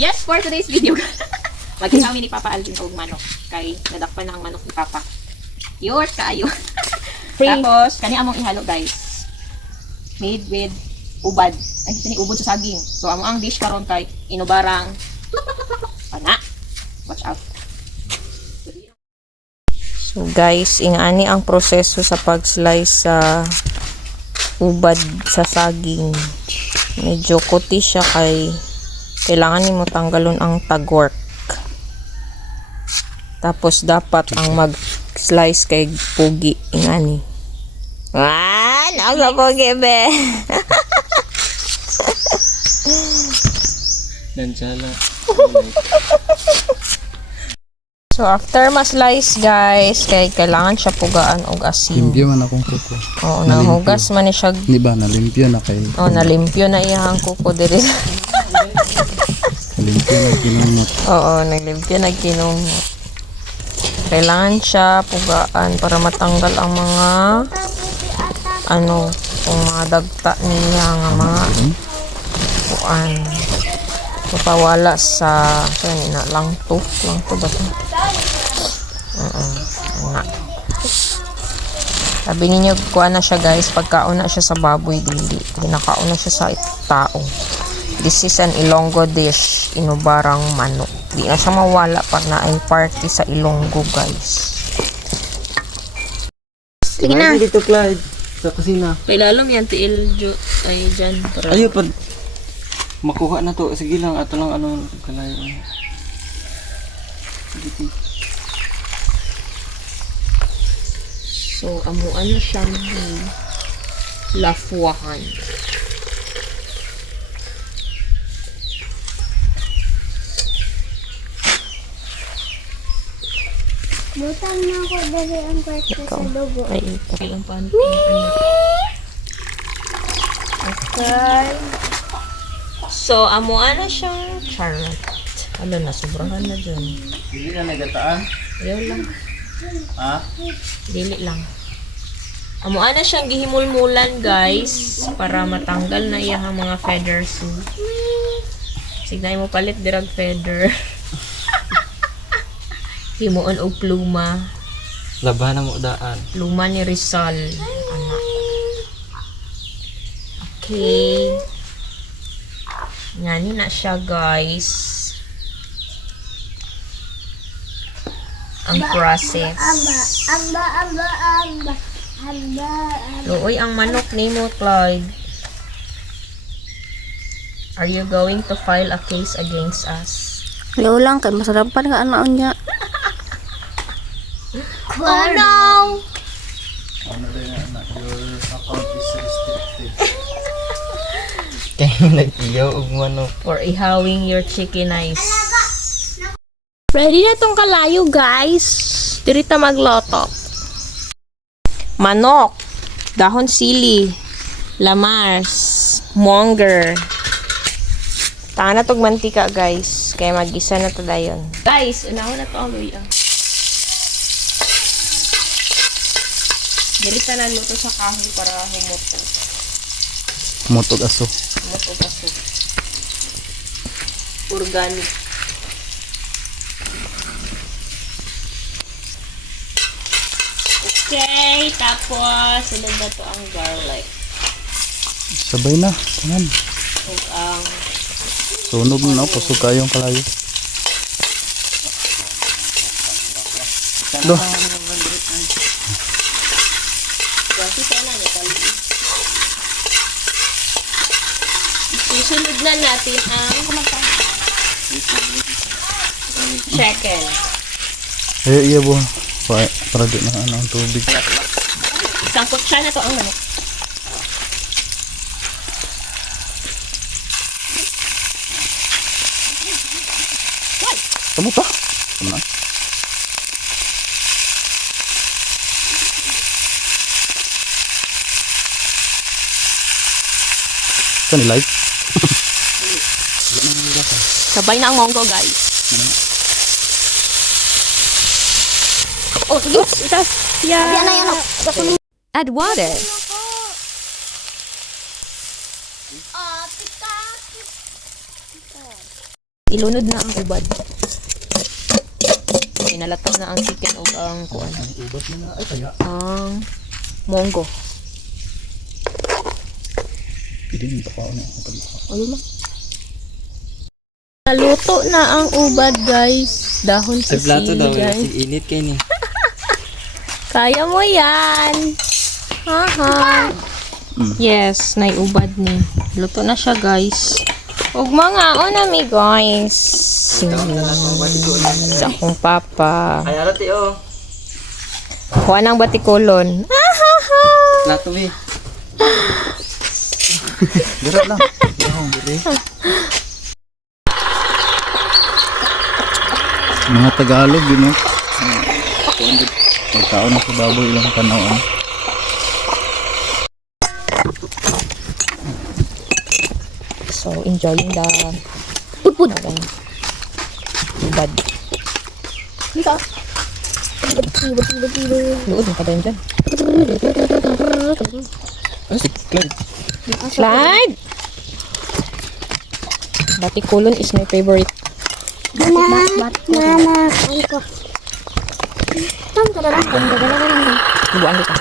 Yes, for today's video. Mag-isawi ni Papa Alvin og manok. Kay nadakpan na ang manok ni Papa. Yours kaayo. Tapos, kani among ihalo guys. Made with ubad. Ay, sini ubod sa saging. So, ang dish karon kay inubarang ana. Watch out. So guys, ingani ang proseso sa pag-slice sa ubad sa saging. Medyo kuti siya kay kailangan nimo tanggalon ang tagwork. Tapos dapat ang mag-slice kay pugi ingani. Nasa pugi be. Nansala. So after ma-slice guys, kay kailangan siya pugaan og asin. Limpyo man akong kuko. Oo, nahugas man ni siya. Di ba, nalimpyo na kay. Oh, nalimpyo na iyang kuko diri. Limpyo na kinumot. Oo, naglimpyo na kinumot. Kailangan siya pugaan para matanggal ang mga kung mga dagta niya nga mga kuan. Mapawala sa lang to ba to? Nga. Sabi ninyo kuha na siya guys, pagkaon na siya sa baboy dili, pinakaon na siya sa tao. This is an Ilonggo dish, inubarang manok. Di na siya mawala pag na ay party sa Ilonggo guys. Sige na. Dito Clyde sa kusina. Kay lalom yan tiil ay dyan. Ayo pa. Makuha na to. Sige lang, ato lang kalayo. Sige. So, amuan na siyang lafuahan. Butang na ako dali ang kwarto sa dugo. Ay, ito lang pa. Okay. So, amuan na siyang charlotte. Ano na, sobrahan na dyan. Hindi na nagataan. Ayaw lang. Ha? Dili lang. Amuan na siyang gihimulmulan guys para matanggal na iyang mga feathers. Signay mo palit dirag feather. Himuon og pluma. Labahan mo daan. Pluma ni Rizal. Anak. Okay. Ngani na siya guys. Ang process. Amba. Luoy ang manok ni mo, Clyde. Are you going to file a case against us? Ayaw lang, kay masarapan ka anak niya. Oh no! Ano rin anak, your account is restricted. Kaya nag-iyaw og manok. For ihawing your chicken eyes. Ready na tong kalayo, guys. Dirita magloto. Manok, dahon sili, lamars, monger. Tana tog mantika, guys. Kaya mag-isa na to dayon. Guys, unahon na to ang luya. Dirita na luto sa kahoy para humuto. Motog aso. Humuto kaso. Organic. Okay, tapos sunod na to ang garlic. Sabay na, tanan. Ug ang Sunog na, pasok kayong kalayo. Do. kasi sana niya kali. Susunod na natin ang chicken. Iya bo. Para di na ang tubig. Sangkot siya na to ang manok. Kamu pa? Kamu na? Kan live? Sabay na ang monggo, guys. Oh, yes. Yeah. Yan na yan. Add water. Ilunod na ang ubad. Inalatag na ang chicken o ang kuan. Ubas na na. Ay, kaya. Ang monggo. Hindi mo pa ako na. Ayun lang. Naluto na ang ubad, guys. Dahon Sa sa plato sili, daw, guys. init kayo ni. Kaya mo yan. Haha. Yes, naiubad ni. Luto na siya, guys. Ug mga mi, guys. Sa akong papa. Ay, arati oh. Kuha ng batikulon. Plato mi. Dirat lang. Dili. Mga Tagalog, yun know? Pagkaon na sa baboy ilang tanaw. So, enjoying the food. Ubad. Dito. Luod mo ka ba yun dyan? Slide! Batikulon is my favorite. Mama, ko. Buwan kita.